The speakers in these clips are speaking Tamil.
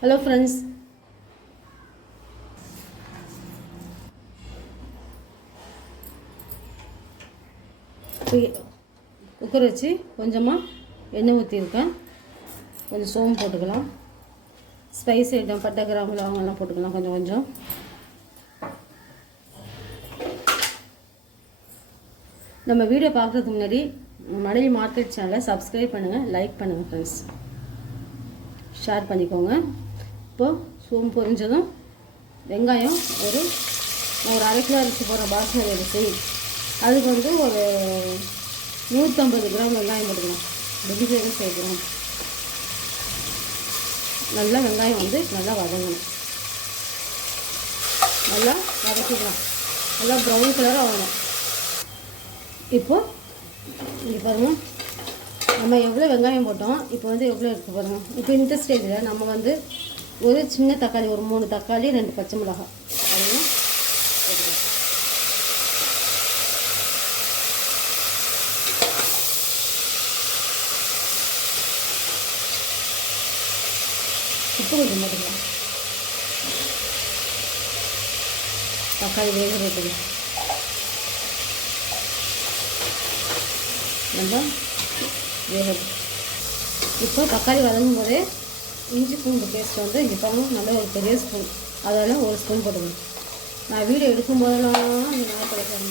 ஹலோ ஃப்ரெண்ட்ஸ் குக்கர் வச்சு கொஞ்சமாக எண்ணெய் ஊற்றிருக்கேன் கொஞ்சம் சோம்பு போட்டுக்கலாம். ஸ்பைஸ் ஐட்டம் பட்டை கிராம்பு லவங்கெல்லாம் போட்டுக்கலாம் கொஞ்சம் கொஞ்சம். நம்ம வீடியோ பார்க்குறதுக்கு முன்னாடி மணலி மார்க்கெட் சேனலை சப்ஸ்கிரைப் பண்ணுங்கள் லைக் பண்ணுங்கள் ஃப்ரெண்ட்ஸ் ஷேர் பண்ணிக்கோங்க. இப்போது சோம்பு பொரிஞ்சதும் வெங்காயம் ஒரு ஒரு அரை கிலோ அரிசி போடுற பாஸ்மதி அரிசி. அதுக்கு வந்து ஒரு நூற்றம்பது கிராம் வெங்காயம் போட்டுக்கலாம் வெஜிடேரியன் சேர்க்கணும். நல்லா வெங்காயம் வந்து நல்லா வதங்கணும். நல்லா வதக்கிக்கலாம் நல்லா ப்ரௌன் கலர் ஆகணும். இப்போ இங்கே பாருங்கள் நம்ம எவ்வளோ வெங்காயம் போட்டோம் இப்போ வந்து எவ்வளோ இருக்குது பாருங்கள் இப்போ இந்த ஸ்டேஜில் நம்ம வந்து ஒரு சின்ன தக்காளி ஒரு மூணு தக்காளி ரெண்டு பச்சை மிளகாய் அதையும் உப்பு கொஞ்சம் போட்டுக்கலாம். தக்காளி வேக வைக்கணும் நல்லா வேக இப்போ தக்காளி வதங்கும் போதே இஞ்சி பூண்டு பேஸ்ட் வந்து இங்கே நல்ல ஒரு பெரிய ஸ்பூன் அதெல்லாம் ஒரு ஸ்பூன் போட்டுக்கணும். நான் வீடியோ எடுக்கும் போதெல்லாம் நீங்கள் கிடைக்காது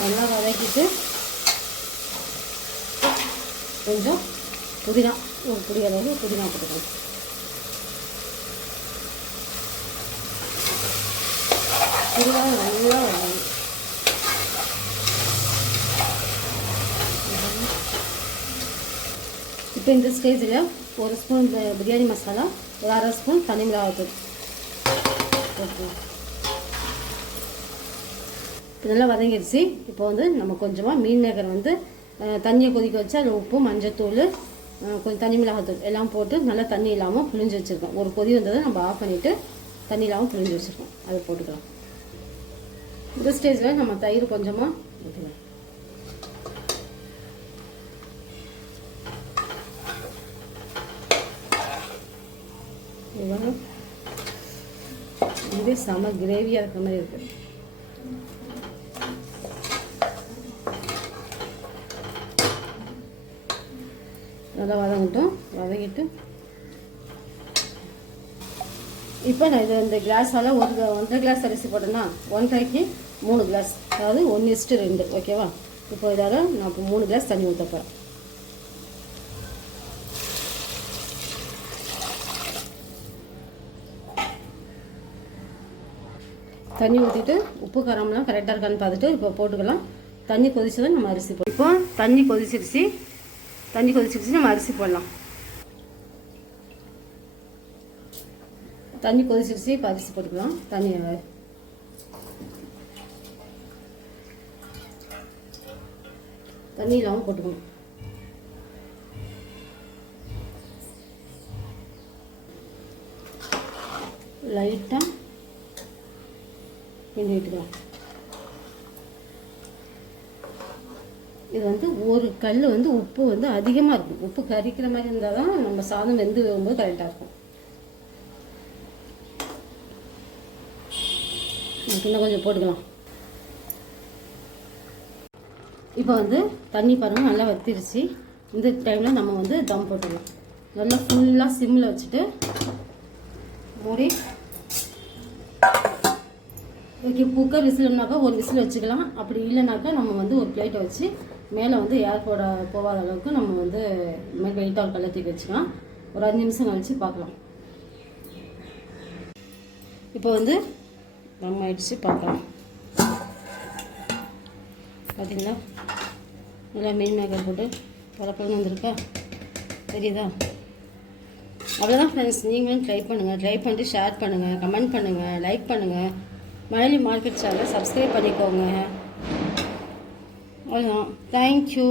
நல்லா வதக்கிட்டு கொஞ்சம் புதினா ஒரு புடி அளவு புதினா போட்டுக்கணும். புதினா நல்லா வதங்கணும் இப்போ இந்த ஸ்டேஜில் ஒரு ஸ்பூன் பிரியாணி மசாலா ஒரு அரை ஸ்பூன் தனி மிளகாத்தூள். ஓகே. இப்போ நல்லா வதங்கிடுச்சு. இப்போ வந்து நம்ம கொஞ்சமாக மீன் நகர் வந்து தண்ணியை கொதிக்க வச்சு அதில் உப்பு மஞ்சத்தூள் கொஞ்சம் தனி மிளகாத்தூள் எல்லாம் போட்டு நல்லா தண்ணி இல்லாமல் புளிஞ்சு வச்சுருக்கோம். ஒரு கொதி வந்ததை நம்ம ஆஃப் பண்ணிவிட்டு தண்ணி இல்லாமல் புளிஞ்சு வச்சுருக்கோம். அதை போட்டுக்கலாம். இந்த ஸ்டேஜில் நம்ம தயிர் கொஞ்சமாக ஊற்றுக்கலாம். இவ்வளோ இது செம கிரேவியாக இருக்கிற மாதிரி இருக்குது நல்லா வதங்கட்டும். வதங்கிட்டு இப்போ நான் இது இந்த கிளாஸால் ஒரு ஒன்றரை கிளாஸ் அரிசி போட்டேன்னா ஒன்றரைக்கு மூணு கிளாஸ் அதாவது ஒன்று இஸ்ட்டு ரெண்டு ஓகேவா இப்போ இதால் நான் இப்போ மூணு கிளாஸ் தண்ணி ஊற்றப்போகிறேன் தண்ணி ஊற்றிட்டு உப்பு காரம்லாம் கரெக்டாக இருக்கான்னு பார்த்துட்டு இப்போ போட்டுக்கலாம். தண்ணி கொதிச்சதும் நம்ம அரிசி போ இப்போ தண்ணி கொதிச்சிருச்சு. தண்ணி கொதிச்சிருச்சு நம்ம அரிசி போடலாம். தண்ணி கொதிச்சிருச்சு இப்போ அரிசி போட்டுக்கலாம். தண்ணி தண்ணி இல்லாமல் போட்டுக்கணும். லைட்டாக கிண்டி விட்டுக்கலாம் இது வந்து ஒரு கல் வந்து உப்பு வந்து அதிகமாக இருக்கும். உப்பு கரிக்கிற மாதிரி இருந்தால் தான் நம்ம சாதம் வெந்து வரும்போது கரெக்டாக இருக்கும். இன்னும் கொஞ்சம் போட்டுக்கலாம். இப்போ வந்து தண்ணி பாருங்கள் நல்லா வத்திருச்சு. இந்த டைமில் நம்ம வந்து தம் போட்டுக்கலாம் நல்லா ஃபுல்லாக சிம்மில் வச்சுட்டு மூடி. குக்கர் விசில்னாக்கா ஒரு விசில் வச்சுக்கலாம். அப்படி இல்லைனாக்கா நம்ம வந்து ஒரு பிளேட்டை வச்சு மேலே வந்து ஏர் போட போகாத அளவுக்கு நம்ம வந்து இந்த மாதிரி வெயிட்டாக வச்சுக்கலாம். ஒரு அஞ்சு நிமிஷம் கழிச்சு பார்க்கலாம். இப்போ வந்து தம் ஆயிடுச்சு பார்க்கலாம். பார்த்தீங்களா? நல்லா மீன் மேக்கர் போட்டு பரப்பலன்னு வந்திருக்கா? தெரியுதா? அவ்வளோதான் ஃப்ரெண்ட்ஸ் நீங்களும் ட்ரை பண்ணுங்கள் ட்ரை பண்ணிட்டு ஷேர் பண்ணுங்கள் கமெண்ட் பண்ணுங்கள் லைக் பண்ணுங்கள் மணலி மார்க்கெட் சேனலை சப்ஸ்கிரைப் பண்ணிக்கோங்க. அவ்வளோதான் தேங்க்யூ